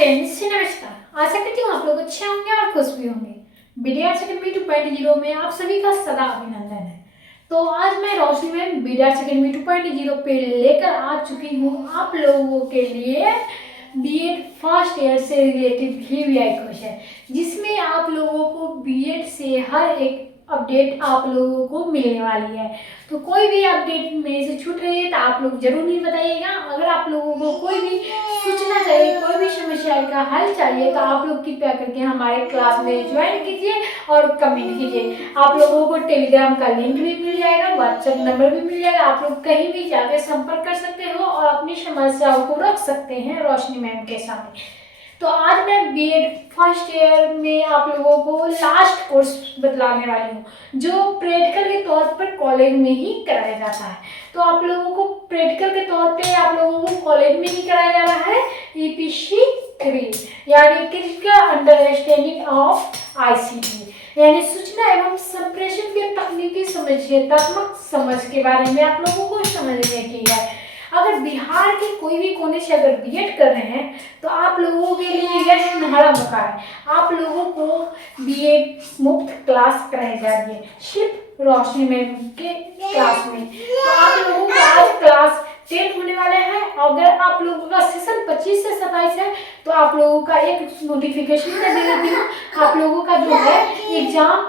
Friends, नमस्कार। आशा करती हूँ आप लोग अच्छे होंगे और खुश भी होंगे। बीडीआर अकेडमी 2.0 में आप सभी का सदा अभिनंदन है। तो आज मैं रोशनी में बीडीआर अकेडमी 2.0 पे लेकर आ चुकी हूँ आप लोगों के लिए बीएड फर्स्ट ईयर से रिलेटेड वीवीआई क्वेश्चन, जिसमें आप लोगों को बीएड से हर एक अपडेट आप लोगों को मिलने वाली है। तो कोई भी अपडेट मेरे से छूट रही है तो आप लोग जरूर नहीं बताइएगा। अगर आप लोगों को कोई भी सूचना चाहिए, कोई भी समस्या का हल चाहिए, तो आप लोग कृपया करके हमारे क्लास में ज्वाइन कीजिए और कमेंट कीजिए। आप लोगों को टेलीग्राम का लिंक भी मिल जाएगा, व्हाट्सएप नंबर भी मिल जाएगा। आप लोग कहीं भी जाकर संपर्क कर सकते हो और अपनी समस्याओं को रख सकते हैं रोशनी मैम के सामने। तो आज मैं बीएड फर्स्ट ईयर में आप लोगों को लास्ट कोर्स बतलाने वाली हूँ, जो प्रैक्टिकल के तौर पर कॉलेज में ही कराया जाता है। तो आप लोगों को प्रैक्टिकल के तौर पे आप लोगों को कॉलेज में ही कराया जा रहा है ईपीसी 3, यानी क्रिटिकल अंडरस्टैंडिंग ऑफ आईसीटी, यानी सूचना एवं संप्रेषण के तकनीकी समझात्मक समझ के बारे में आप लोगों को समझने की है। अगर बिहार के कोई भी कोने से अगर बीएड कर रहे हैं तो आप लोगों के लिए यह सुनहरा मौका है। आप लोगों को बीएड मुफ्त क्लास कराई जा रही है सिर्फ रोशनी मैम के क्लास में। तो आप लोगों का आज क्लास 10 होने वाला है। अगर आप लोगों का सेशन 25 से 27 है तो आप लोगों का एक नोटिफिकेशन कर दे देती हूँ। आप लोगों का जो है एग्जाम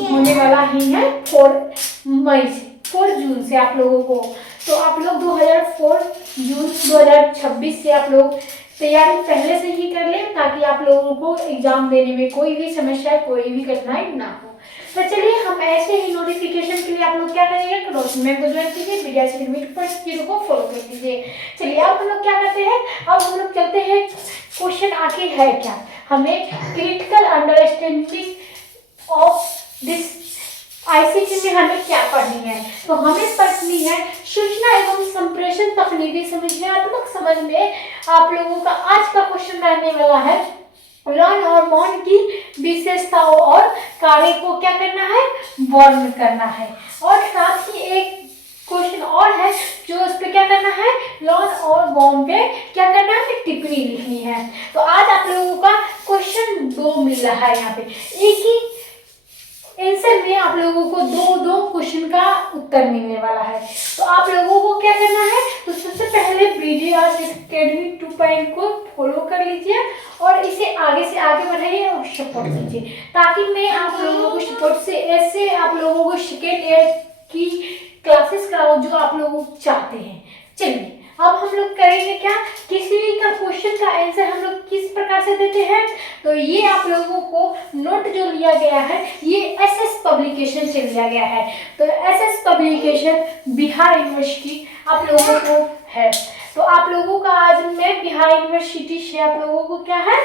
होने वाला ही है 4 जून से आप लोगों को। तो आप लोग 4 जून 2026 से आप लोग तैयारी पहले से ही कर लें, ताकि आप लोगों को एग्जाम देने में कोई भी समस्या, कोई भी कठिनाई ना हो। तो चलिए, हम ऐसे ही नोटिफिकेशन के लिए आप लोग क्या करिएगा, रोशनी मैम को ज्वाइन कीजिए, बीडीआर अकेडमी 2.0 को फॉलो कर लीजिए। चलिए, अब हम लोग क्या करते हैं, अब हम लोग चलते हैं क्वेश्चन आखिर है क्या। हमें critical understanding of this ICT में हमें क्या पढ़नी है, तो हमें पढ़नी है सूचना एवं संप्रेषण तकनीकी समझात्मक समझ में आप लोगों का आज का क्वेश्चन रहने वाला है लर्न और मॉन की विशेषताओं और कार्य को क्या करना है, वर्णन करना है। और साथ ही एक क्वेश्चन और है जो उस पे क्या करना है, लर्न और मॉन पे क्या करना है, टिप्पणी लिखनी है। तो आज आप लोगों का क्वेश्चन 2 मिल रहा है। यहाँ पे एक ही आंसर में आप लोगों को दो क्वेश्चन का उत्तर मिलने वाला है। तो आप लोगों को क्या करना है, तो सबसे पहले बीडीआर अकेडमी 2.0 को फॉलो कर लीजिए और इसे आगे से आगे बढ़ाइए और सपोर्ट कीजिए, ताकि मैं आप लोगों को सपोर्ट से ऐसे आप लोगों को सेकेंड ईयर की क्लासेस कराऊं जो आप लोग चाहते हैं। चलिए, अब हम लोग करेंगे क्या, किसी भी का क्वेश्चन का आंसर हम लोग किस प्रकार से देते हैं। तो ये आप लोगों को नोट जो लिया गया है ये एसएस पब्लिकेशन से लिया गया है। तो एसएस पब्लिकेशन बिहार यूनिवर्सिटी आप लोगों को है। तो आप लोगों का आज मैं बिहार यूनिवर्सिटी से आप लोगों को क्या है,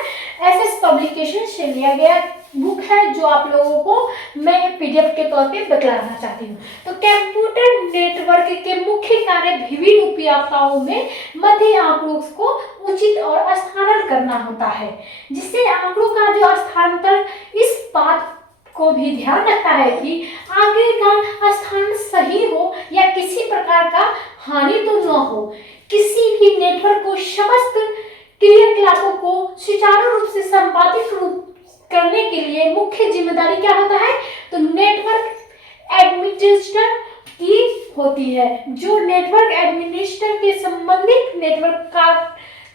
एसएस पब्लिकेशन से लिया गया बुक है, जो आप लोगों को मैं पीडीएफ के तौर पे बतलाना चाहती हूँ। तो कंप्यूटर नेटवर्क के मुख्य कार्य विभिन्न उपयोगिताओं में मध्य आंकड़ों को उचित और स्थानांतरण करना होता है, जिससे आंकड़ों का जो स्थानांतरण इस बात को भी ध्यान रखता है कि आगे का स्थान सही हो या किसी प्रकार का हानि तो न हो। किसी भी नेटवर्क को समस्त क्रियाकलापों को सुचारू रूप से संपादित रूप करने के लिए मुख्य जिम्मेदारी क्या होता है, तो नेटवर्क एडमिनिस्ट्रेटर की होती है। जो नेटवर्क एडमिनिस्ट्रेटर के संबंधित नेटवर्क का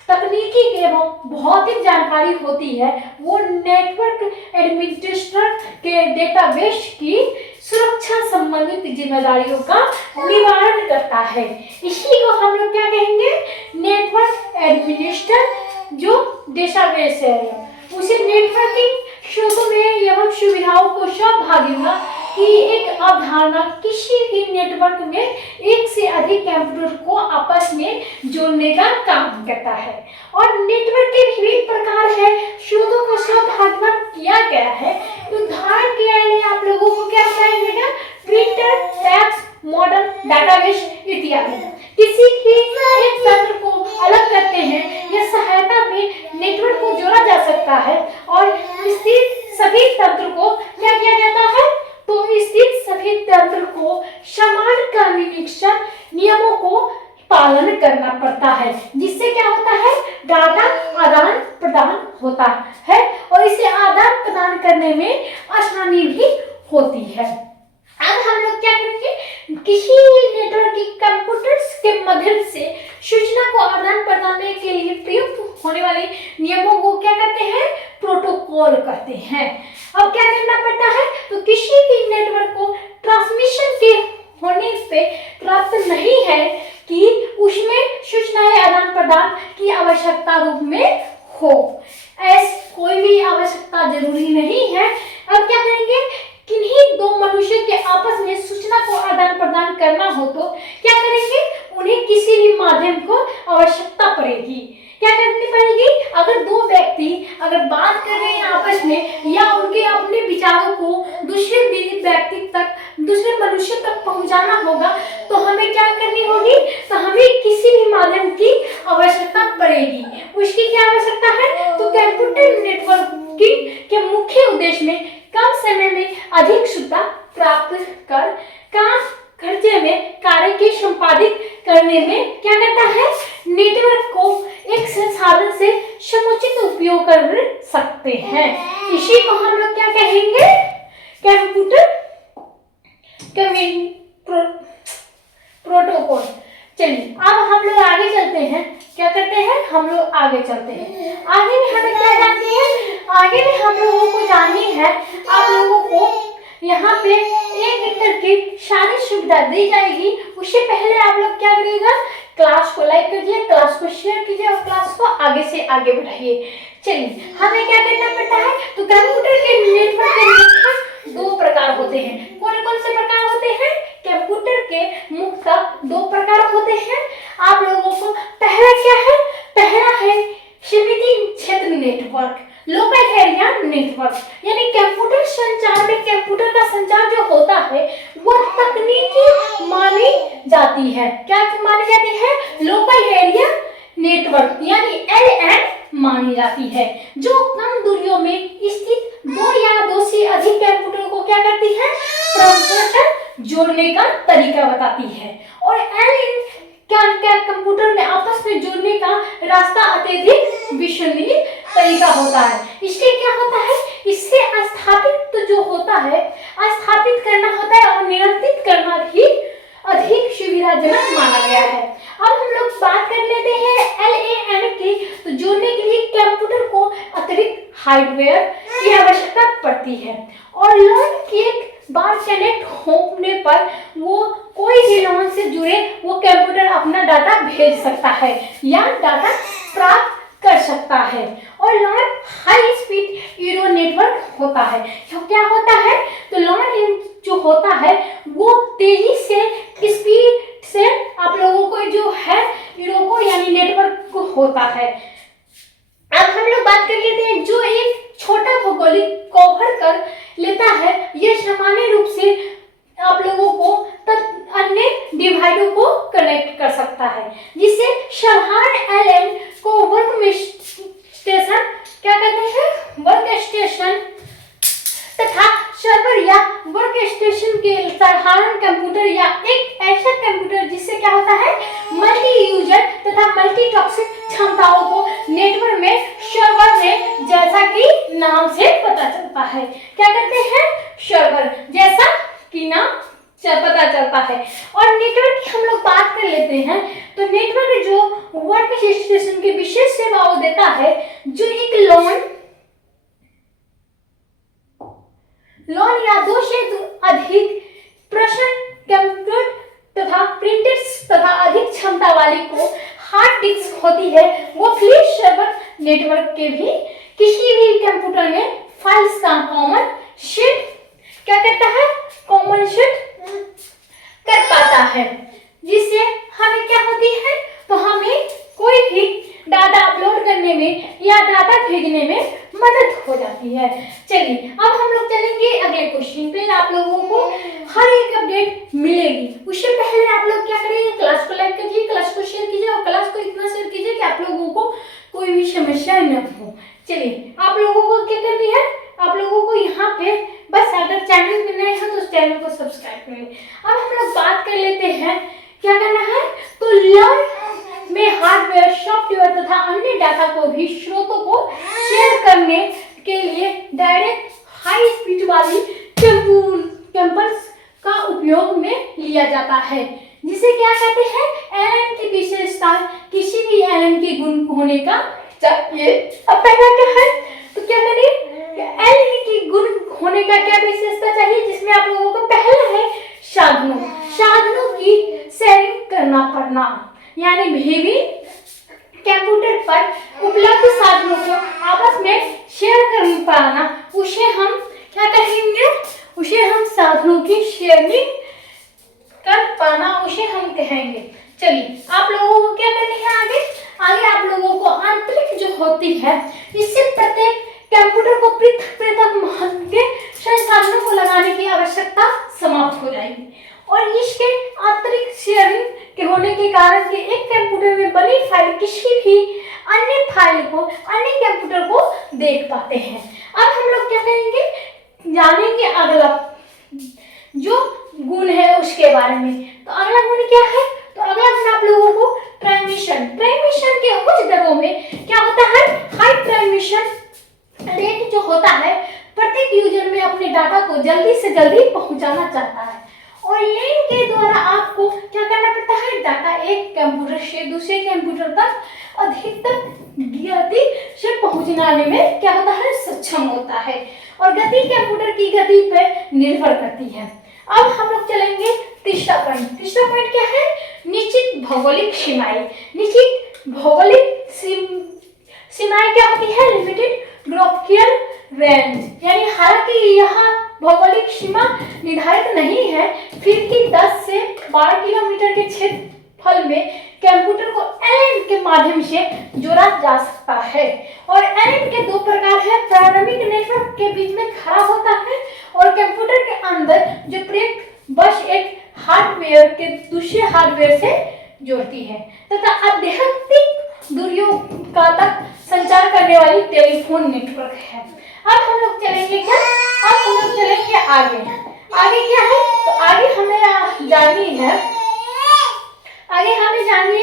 तकनीकी एवं भौतिक जानकारी होती है, वो नेटवर्क एडमिनिस्ट्रेटर के डेटाबेस की सुरक्षा संबंधित जिम्मेदारियों का निवारण करता है। इसी को हम लोग क्या कहेंगे, नेटवर्क एडमिनिस्ट्रेटर जो डेटाबेस है, उसे नेटवर्किंग स्रोतों में एवं सुविधाओं को सहभागिता की एक अवधारणा किसी भी नेटवर्क में एक से अधिक कंप्यूटर को आपस में जोड़ने का काम करता है। और नेटवर्क के विभिन्न प्रकार है, स्रोतों को सहभागिता किया गया है। उदाहरण के लिए आप लोगों को क्या बताएंगे, प्रिंटर, फैक्स, मॉडल, डाटाबेस इत्यादि। किसी भी एक तंत्र को अलग करते हैं या सहायता में नेटवर्क को जोड़ा जा सकता है और स्थित सभी तंत्र को क्या किया जाता है, तो स्थित सभी तंत्र को समान कम्युनिकेशन नियमों को पालन करना पड़ता है, जिससे क्या होता है, डाटा आदान प्रदान होता है और इसे आदान प्रदान करने में आसानी भी होती है। अब हम लोग क्या करेंगे, किसी नेटवर्क की कंप्यूटर्स के माध्यम से सूचना को आदान प्रदान के लिए प्रयुक्त होने वाले नियमों को क्या कहते हैं, प्रोटोकॉल कहते हैं। अब क्या करना पड़ता है, तो किसी भी नेटवर्क को ट्रांसमिशन के होने पे प्राप्त नहीं है कि उसमें सूचनाएं आदान प्रदान की आवश्यकता रूप में हो, ऐसी कोई भी आवश्यकता जरूरी नहीं है। अब क्या करेंगे, किन्हीं दो मनुष्य के आपस में सूचना को आदान प्रदान करना हो तो क्या करेंगे, उन्हें किसी भी माध्यम को आवश्यकता पड़ेगी। क्या करनी पड़ेगी, अगर दो व्यक्ति अगर बात कर रहे हैं आपस में या उनके अपने विचारों को दूसरे व्यक्ति तक, दूसरे मनुष्य तक पहुंचाना होगा तो हमें क्या करनी होगी, तो हमें किसी भी माध्यम की आवश्यकता पड़ेगी। उसकी क्या आवश्यकता है, तो कंप्यूटर नेटवर्किंग के मुख्य उद्देश्य में कम समय में अधिक सुविधा प्राप्त कर कम खर्चे में कार्य की संपादित करने में क्या करता है, नेटवर्क को एक संसाधन से समुचित उपयोग कर सकते हैं। इसी को हम लोग क्या कहेंगे, कंप्यूटर प्रोटोकॉल। चलिए अब हम लोग आगे चलते हैं, क्या करते हैं, हम लोग आगे चलते हैं। आगे में हमें क्या जाननी है, आगे में हम लोगों को जाननी है, आप लोगों को यहाँ पे एक करके सारी सुविधा दी जाएगी। उससे पहले आप लोग क्या करिएगा, क्लास को लाइक कीजिए, क्लास को शेयर कीजिए और क्लास को आगे से आगे बढ़ाइए। चलिए हमें क्या करना पड़ता है, तो कंप्यूटर के नेटवर्क के मुख्य दो प्रकार होते हैं। कौन कौन से प्रकार होते हैं, कंप्यूटर के मुख्य दो प्रकार होते हैं। आप लोगों को पहला क्या है, पहला है सीमित क्षेत्र नेटवर्क, लोकल एरिया नेटवर्क, यानी कंप्यूटर संचार में कंप्यूटर का संचार जो होता है वह तकनीकी मानी जाती है। क्या मानी जाती है, लोकल एरिया नेटवर्क यानी LAN मानी जाती है, जो कम दूरियों में स्थित दो या दो से अधिक कंप्यूटर को क्या करती है, परस्पर जोड़ने का तरीका बताती है। और LAN क्या कंप्यूटर में आपस में जोड़ने का रास्ता अत्यधिक विश्वसनीय तरीका होता है। इससे क्या होता है, इससे स्थापित जो होता है, स्थापित करना होता है और नियंत्रित करना भी अधिक सुविधाजनक माना गया है। अब हम लोग बात कर लेते हैं LAN की, तो जोड़ने के लिए कंप्यूटर को अतिरिक्त हार्डवेयर की आवश्यकता पड़ती है और LAN की एक बार कनेक्ट होने पर वो कोई भी LAN से जुड़े वो कंप्यूटर अपना डाटा भेज सकता है या डाटा प्राप्त कर सकता है। और LAN high speed euro network होता है। तो क्या होता है, तो LAN जो होता है वो तेजी से स्पीड से आप लोगों को जो है यूरो को यानी नेटवर्क को होता है। अब हम लोग बात कर लेते हैं, जो एक छोटा भौगोलिक कवर कर लेता है, यह सामान्य रूप से आप लोगों को अन्य डिवाइसों को कनेक्ट कर सकता है, जिससे साधारण LAN को वर्क स्टेशन क्या कहते हैं, वर्क स्टेशन तथा सर्वर या वर्क स्टेशन के साधारण कंप्यूटर या एक ऐसा कंप्यूटर जिससे क्या होता है, मल्टी यूजर तथा मल्टी टॉक्सिक क्षमताओं को नेटवर्क में सर्वर में, जैसा कि नाम से पता चलता है, क्या कहते हैं, सर्वर, जैसा कि नाम से पता चलता है। और नेटवर्क की हम लोग बात कर लेते हैं, तो नेटवर्क जो वर्क स्टेशन की विशेष सेवाओं देता है, जो एक LAN या दो से अधिक पर्सनल कंप्यूटर तथा प्रिंटर्स तथा अधिक क्षमता वाली को हार्ड डिस्क होती है, वो फ्लैश सर्वर नेटवर्क के भी किसी भी कंप्यूटर में फाइल्स का कॉमन सेट क्या करता है, कॉमन सेट कर पाता है, जिससे हमें क्या होती है, तो हमें कोई भी डाटा अपलोड करने में या डाटा भेजने में मदद हो जाती है। चलिए अब हम लोग चलेंगे अगले क्वेश्चन पे। आप लोगों को हर एक अपडेट मिलेगी, उससे पहले आप लोग क्या करेंगे, क्लास को लाइक कीजिए, क्लास को शेयर कीजिए और क्लास को इतना शेयर कीजिए कि आप लोगों को कोई भी समस्या न हो। चलिए आप लोगों को क्या करनी है, आप लोगों को यहाँ पे बस अगर चैनल में नए हैं तो उस चैनल को सब्सक्राइब करें। अब हम लोग बात कर लेते हैं क्या करना है, तो LAN में हार्डवेयर, सॉफ्टवेयर तथा अन्य डाटा को भी स्रोतों को शेयर कर करने के लिए डायरेक्ट हाई स्पीड वाली कैंपल्स का उपयोग में लिया जाता है, जिसे क्या कहते हैं, एलन की विशेषता किसी भी एलन के गुण होने का चाहिए। अब पहला क्या है, तो क्या करें, एलन की गुण होने का क्या विशेषता चाहिए, जिसमें आप लोगों को पहला है साधनों की शेयरिंग करना पड़ना, यानी भी कंप्यूटर पर उपलब्ध साधनों को आपस में शेयर कर पाना, उसे हम क्या कहेंगे, उसे हम साधनों की शेयरिंग कर पाना उसे हम कहेंगे। चलिए आप लोगों को क्या करनी है, आगे आप लोगों को आंतरिक जो होती है, इससे प्रत्येक कंप्यूटर को पृथक महत्व के संसाधनों को लगाने की आवश्यकता समाप्त हो जाएगी, और इसके आंतरिक शेयरिंग के होने के कारण कि एक कंप्यूटर में बनी फाइल किसी भी अन्य फाइल को अन्य कंप्यूटर को देख पाते हैं। अब हम लोग क्या करेंगे, जानेंगे अगला जो गुण है उसके बारे में। तो अगला गुण क्या है, तो अगला गुण आप लोगों को ट्रांसमिशन के उच्च दरों में क्या होता है, हाई ट्रांसमिशन रेट जो होता है, प्रत्येक यूजर में अपने डाटा को जल्दी से जल्दी पहुंचाना चाहता है, और लेन के द्वारा आपको क्या करना पड़ता है, डाटा एक कंप्यूटर से दूसरे कंप्यूटर तक अधिकतम गति से पहुंचाने में क्या होता है, सक्षम होता है, और गति कंप्यूटर की गति पर निर्भर करती है। अब हम लोग चलेंगे तीसरा पॉइंट क्या है, निश्चित भौगोलिक सीमाएं। निश्चित भौगोलिक सीमाएं क्या होती है, लिमिटेड ग्राफिकल रेंज, यानी हालांकि यह भौगोलिक सीमा निर्धारित नहीं है, फिर भी 10 से 12 किलोमीटर के क्षेत्रफल में कंप्यूटर को एलन के माध्यम से जोड़ा जा सकता है। और एलन के दो प्रकार है, प्रारंभिक नेटवर्क के बीच में खड़ा होता है, और कंप्यूटर के अंदर जो प्रयुक्त बस एक हार्डवेयर के दूसरे हार्डवेयर से जोड़ती है, तथा आध्यात्मिक दूरियों का तक संचार करने वाली टेलीफोन नेटवर्क है। अब हम लोग चलेंगे क्या, अब हम लोग चलेंगे आगे क्या है, तो आगे हमें जाननी है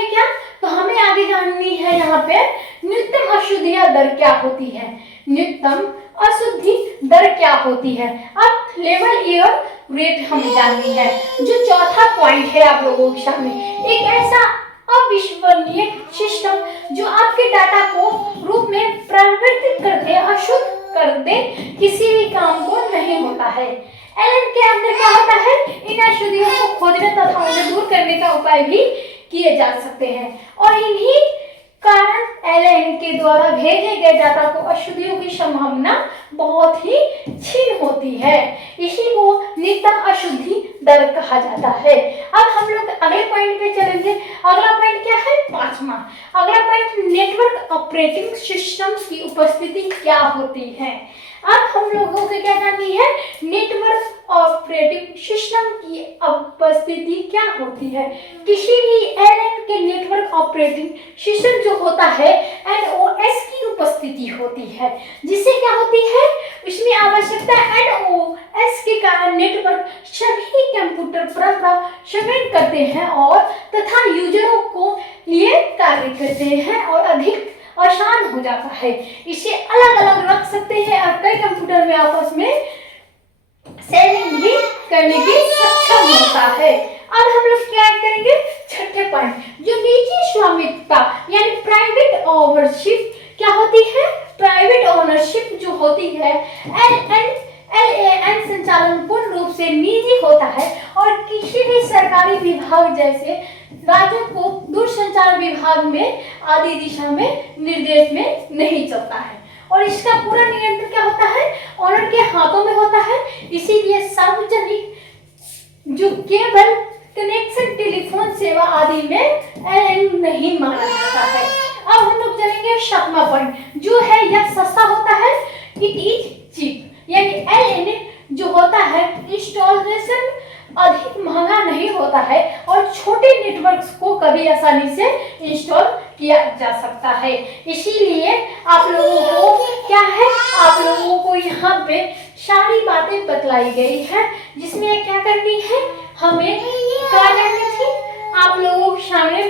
क्या, तो हमें आगे जाननी है यहाँ पे न्यूनतम अशुद्धि दर क्या होती है, न्यूनतम अशुद्धि दर क्या होती है। अब लेवल एयर रेट हमें जाननी है, जो चौथा पॉइंट है आप लोगों के सामने, एक ऐसा अविश्वसनीय सिस्टम जो आपके डाटा को रूप में परिवर्तित करके अशुद्ध कर दे, किसी भी काम को नहीं होता है। एलन के अंदर क्या होता है, इन अशुद्धियों को खोजने तथा उन्हें दूर करने का उपाय भी किए जा सकते हैं, और इन्हीं कारण एलन के द्वारा भेजे गए डाटा को अशुद्धियों की संभावना बहुत ही क्षीण होती है, इसी को न्यूनतम अशुद्धि दर कहा जाता है। अब हम लोग अगले पॉइंट पे चलेंगे। अगला पॉइंट क्या है, पांचवा। अगला पॉइंट नेटवर्क ऑपरेटिंग सिस्टम की उपस्थिति क्या होती है। अब हम लोगों को क्या जाननी है, नेटवर्क ऑपरेटिंग सिस्टम की उपस्थिति क्या होती है। किसी भी एलन के नेटवर्क ऑपरेटिंग सिस्टम जो होता है एनओएस की उपस्थिति होती है, जिससे क्या होती है, इसमें आवश्यकता एनओएस के कारण नेटवर्क सभी कंप्यूटर प्रभाव संवेदन करते हैं और तथा यूजरों को लिए कार्य करते हैं और अधिक आसान हो जाता है। इसे अलग अलग रख सकते हैं और कई कंप्यूटर में आपस में शेयरिंग भी करने की सक्षम होता है। अब हम लोग क्या करेंगे, छठे पॉइंट, जो निजी स्वामित्व यानी प्राइवेट ओनरशिप क्या होती है। प्राइवेट ओनरशिप जो होती है एलएएन संचालन पूर्ण रूप से निजी होता है और किसी भी सरकारी विभाग जैसे राज्यों को दूरसंचार विभाग में आदि दिशा में निर्देश में नहीं चलता है, और इसका पूरा नियंत्रण क्या होता है, ऑनर के हाथों में होता है। इसीलिए सार्वजनिक जो केबल कनेक्शन टेलीफोन सेवा आदि में एलएन नहीं माना जाता है। अब हम लोग चलेंगे सातवां पॉइंट, जो है यह सस्ता होता है, इट इज चीप, यानी एलएन जो होता है इंस्टॉलेशन अधिक महंगा नहीं होता है और छोटे नेटवर्क्स को कभी आसानी से इंस्टॉल किया जा सकता है। इसीलिए आप लोगों को क्या है, आप लोगों को यहाँ पे सारी बातें बतलाई गई है, जिसमें क्या करनी है, हमें क्या जाननी थी, आप लोगों के सामने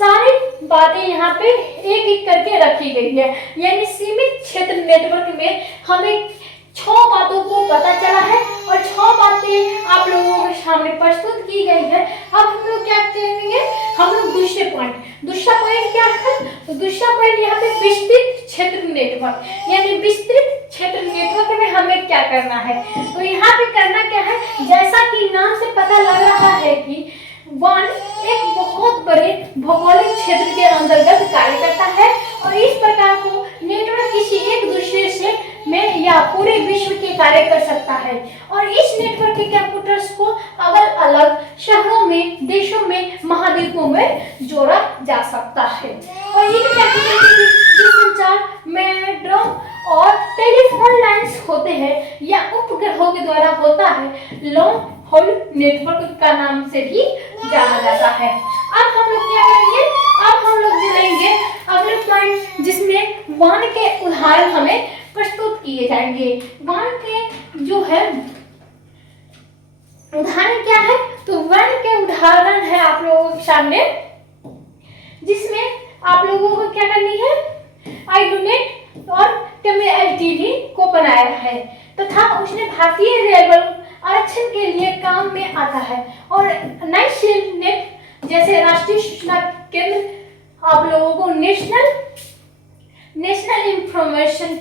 सारी बातें यहाँ पे एक एक करके रखी गई है। यानी सीमित क्षेत्र नेटवर्क में हमें 6 बातों को पता चला है और 6 बातें आप लोगों के सामने प्रस्तुत की गई है। अब हम लोग क्या करेंगे, हम लोग दूसरा पॉइंट क्या है, तो दूसरा पॉइंट यहाँ पे विस्तृत क्षेत्र नेटवर्क, यानी विस्तृत क्षेत्र नेटवर्क में हमें क्या करना है। तो यहाँ पे करना क्या है, जैसा कि नाम से पता लग रहा है कि वन एक बहुत बड़े भौगोलिक क्षेत्र के अंतर्गत कार्य करता है और इस प्रकार को नेटवर्क किसी एक दूसरे से में या पूरे विश्व के कार्य कर सकता है और इस नेटवर्क के कंप्यूटर्स को अलग अलग शहरों में, देशों में, महाद्वीपों में जोड़ा जा सकता है। और इन कंप्यूटर के संचार मेट्रो और टेलीफोन लाइंस होते हैं या उपग्रहों के द्वारा होता है, लॉन्ग हॉल नेटवर्क का नाम से भी जाना जाता है। अब हम लोग क्या करेंगे, अब हम लोग चलेंगे अगले पॉइंट जिसमें वान के उदाहरण हमें प्रस्तुत किए जाएंगे। वान के जो है उदाहरण क्या है, तो वान के उदाहरण है आप लोगों के सामने, जिसमें आप लोगों को क्या करनी है, आईडोनेट और टीवी को बनाया है तथा उसने भारतीय रेलवे आरक्षण के लिए काम में आता है और नेट जैसे राष्ट्रीय सूचना केंद्र आप लोगों को नेशनल इंफॉर्मेशन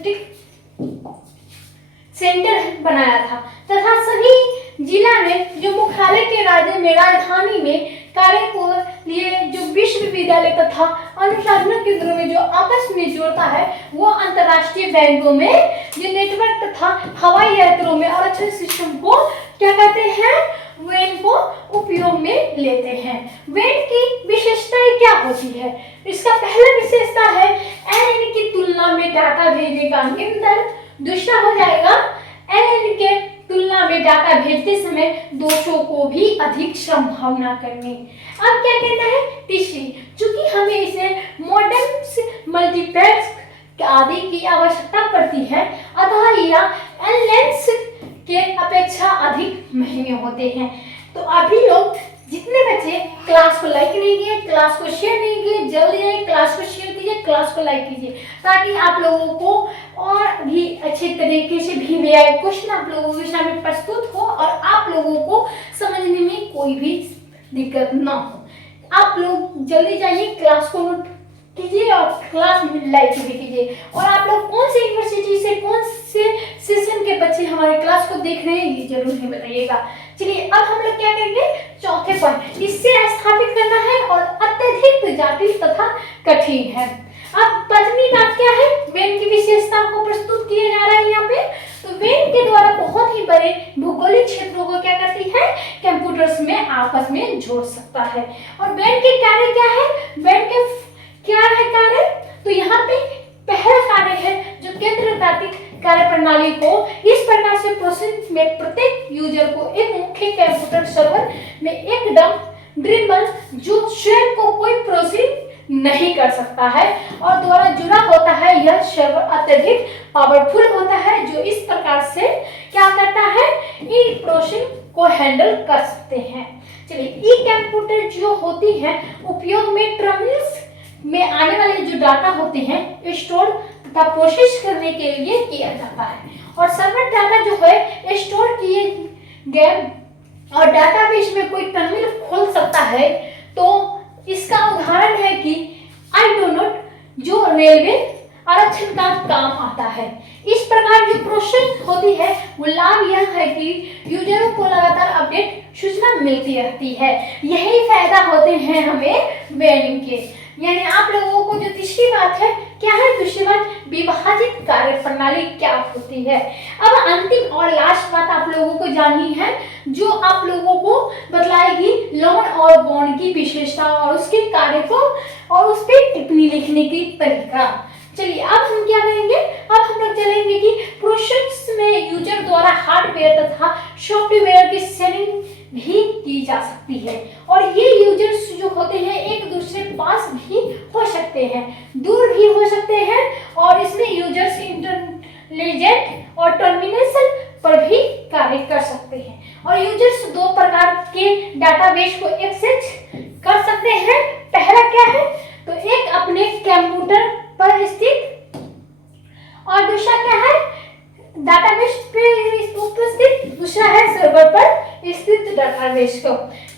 सेंटर बनाया था तथा सभी जिला में जो मुख्यालय के राज्य में राजधानी में कार्य को लिए जो विश्वविद्यालय तथा अनुसंधान केंद्रों में जो आपस में जोड़ता है वो अंतर्राष्ट्रीय बैंकों में जो नेटवर्क तथा हवाई यात्रों में आरक्षण सिस्टम को क्या कहते हैं, वेन को उपयोग में लेते हैं। वेन की विशेषताएं क्या होती है, इसका पहला विशेषता है एलएन की तुलना में डाटा भेजने का निम्न दर। दूसरा हो जाएगा एलएन के तुलना में डाटा भेजते समय दोषों को भी अधिक संभावना करनी। अब क्या कहना है, तीसरी, चूंकि हमें इसे मॉडेम मल्टीप्लेक्स आदि की आवश्यकता पड़ती है अतः यह एलएन्स के अपेक्षा अधिक महंगे होते हैं। तो अभी लोग जितने बच्चे क्लास को लाइक नहीं किए, क्लास को शेयर नहीं किए, जल्दी आइए क्लास को शेयर कीजिए, क्लास को लाइक कीजिए ताकि आप लोगों को और भी अच्छे तरीके से भी क्वेश्चन आप लोगों के सामने प्रस्तुत हो और आप लोगों को समझने में कोई भी दिक्कत ना हो। आप लोग जल्दी जाइए, क्लास को नोट कीजिए और क्लास में लाइक भी कीजिए। और आप लोग कौन सी यूनिवर्सिटी से, कौन से सेशन के बच्चे हमारे क्लास को देख रहे हैं ये जरूर ही बताइएगा। चलिए अब हम लोग क्या करेंगे, चौथे पॉइंट, इसे स्थापित करना है और अत्यधिक जटिल तथा कठिन है। अब पांचवी बात क्या है, वेन की विशेषता को प्रस्तुत किया जा रहा है यहाँ पे। तो वेन के द्वारा बहुत ही बड़े भौगोलिक क्षेत्रों को क्या करती है, कंप्यूटर्स में आपस में जोड़ सकता है। और वेन के कार्य क्या है, वेन के क्या है कार्य, तो यहाँ पे पहला कार्य है जो केंद्रघातिक कार्य प्रणाली को इस प्रकार से प्रोसेस में प्रत्येक यूजर को एक मुख्य कंप्यूटर सर्वर में एक ड्रिबल जो स्वयं को कोई प्रोसेस नहीं कर सकता है और द्वारा जुड़ा होता है। यह सर्वर अत्यधिक पावरफुल होता है जो इस प्रकार से क्या करता है, इन प्रोसेस को हैंडल कर सकते हैं। चलिए, ई कंप्यूटर जो होती है उपयोग में टर्मिनल्स में आने वाले जो डाटा होते हैं स्टोर तथा प्रोसेस करने के लिए किया जाता है और सर्वर डाटा जो है स्टोर किए गए और डाटाबेस में कोई टर्मिनल खोल सकता है। तो इसका उदाहरण है कि आईडोनोट जो रेलवे आरक्षण का काम आता है। इस प्रकार जो प्रोसेस होती है वो लाभ यह है कि यूजरों को लगातार अपडेट सूचना मिलती रहती है। यही फायदा होते हैं हमें वेन के। यानी आप लोगों को जो तीसरी बात है क्या है, दूसरी बात विभाजित कार्य प्रणाली क्या होती है। अब अंतिम और लास्ट बात आप लोगों को जाननी है जो आप लोगों को बतलाएगी लॉन और बॉन की विशेषता और उसके कार्य को और उस पर टिप्पणी लिखने की तरीका। चलिए अब हम क्या करेंगे, अब हम लोग चलेंगे कि प्रोसेस में यूजर द्वारा हार्डवेयर तथा सॉफ्टवेयर की सेटिंग भी की जा सकती है और ये यूजर्स जो होते हैं एक दूसरे पास भी हो सकते हैं, दूर भी हो सकते हैं और इसमें यूजर्स इंटेलिजेंट और टर्मिनेशन पर भी कार्य कर सकते हैं। और यूजर्स दो प्रकार के डाटाबेस को एक्सेस कर सकते हैं। पहला क्या है, और दूसरा क्या है, डाटाबेस पे उपस्थित, दूसरा है सर्वर पर स्थित डाटाबेस को।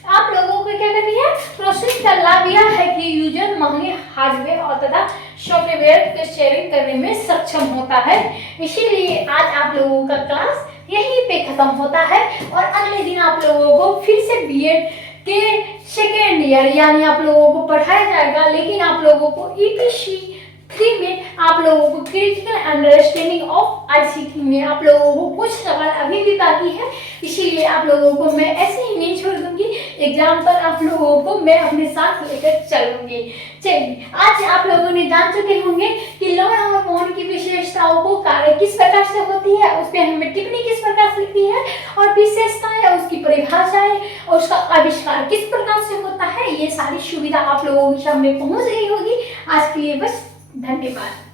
आप लोगों को क्या करनी है, प्रोसेस का लाभ यह है कि यूजर महंगे हार्डवेयर और तथा सॉफ्टवेयर के शेयरिंग करने में सक्षम होता है। इसीलिए आज आप लोगों का क्लास यहीं पे खत्म होता है और अगले दिन आप लोगों को फिर से बीएड के सेकेंड ईयर यानी आप लोगों को पढ़ाया जाएगा, लेकिन आप लोगों को ईपीसी 3 में आप लोगों को क्रिटिकल अंडरस्टैंडिंग ऑफ आईसीटी में आप लोगों को कुछ सवाल अभी भी बाकी है। इसीलिए आप लोगों को मैं ऐसे ही नहीं छोड़ दूंगी, एग्जाम पर आप लोगों को मैं अपने साथ लेकर चलूंगी। चलिए, आज आप लोगों ने जान चुके होंगे कि लवण और मौन की विशेषताओं को कार्य किस प्रकार से होती है, उस पर हमें टिप्पणी किस प्रकार से लिखती है और विशेषताएं, उसकी परिभाषाएं और उसका आविष्कार किस प्रकार से होता है, ये सारी सुविधा आप लोगों के सामने पहुंच गई होगी। आज के लिए बस धन्यवाद।